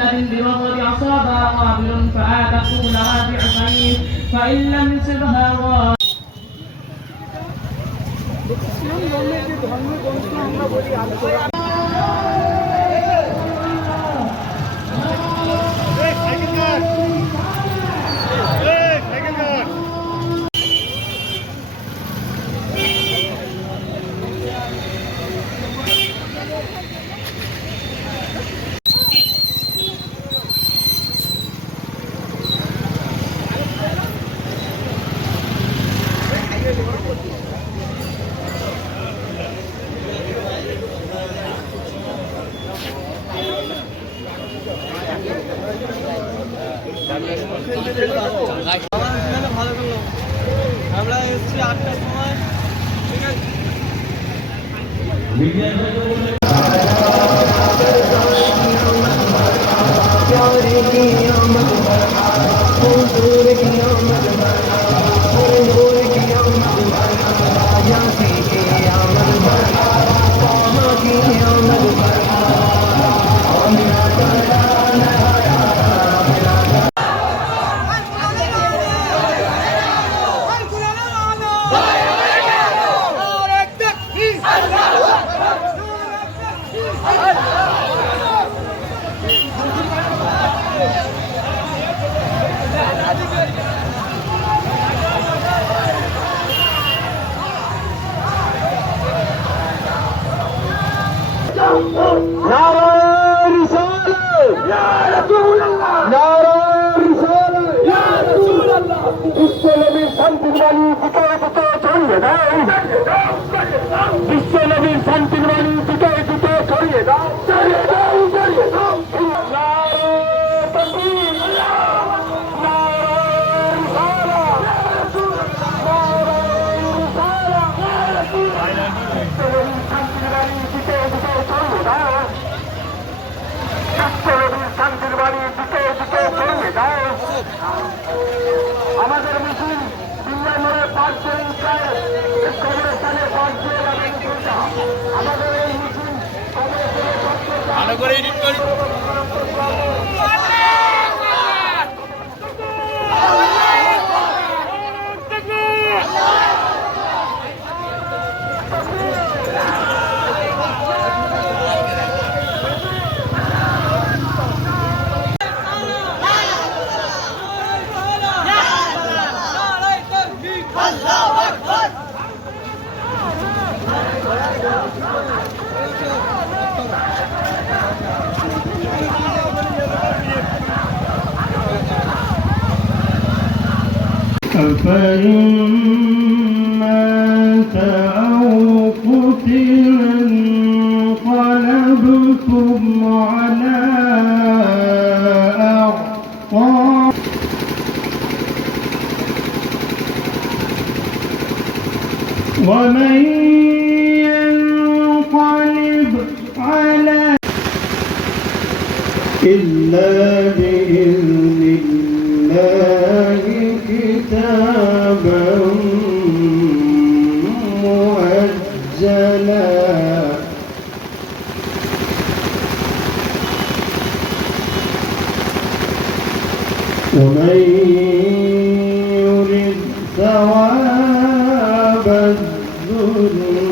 بنت وقد أصابها وابل فآتت لها ضعفين فإن لم يصبها وابل আমরা এসেছি 8টার সময়, ঠিক আছে। বিশ্বনবীর শান্তির বাণী দিতে দিতে ছড়িয়ে দাও, ছড়িয়ে দাও, ছড়িয়ে দাও। শান্তির বাণী দিতে দিতে ছড়িয়ে দাও। আমাদের মিছিল মোড়ের পাঁচ কবরস্থানের পাঁচ দিয়ে আমাদের এই মিছিল ভালো করে এডিট করি। فإن مات أو قتل انقلبتم على أعقابكم ومن ينقلب على إلا بإذن الله كتابا مؤجلا ومن يرد ثواب الدنيا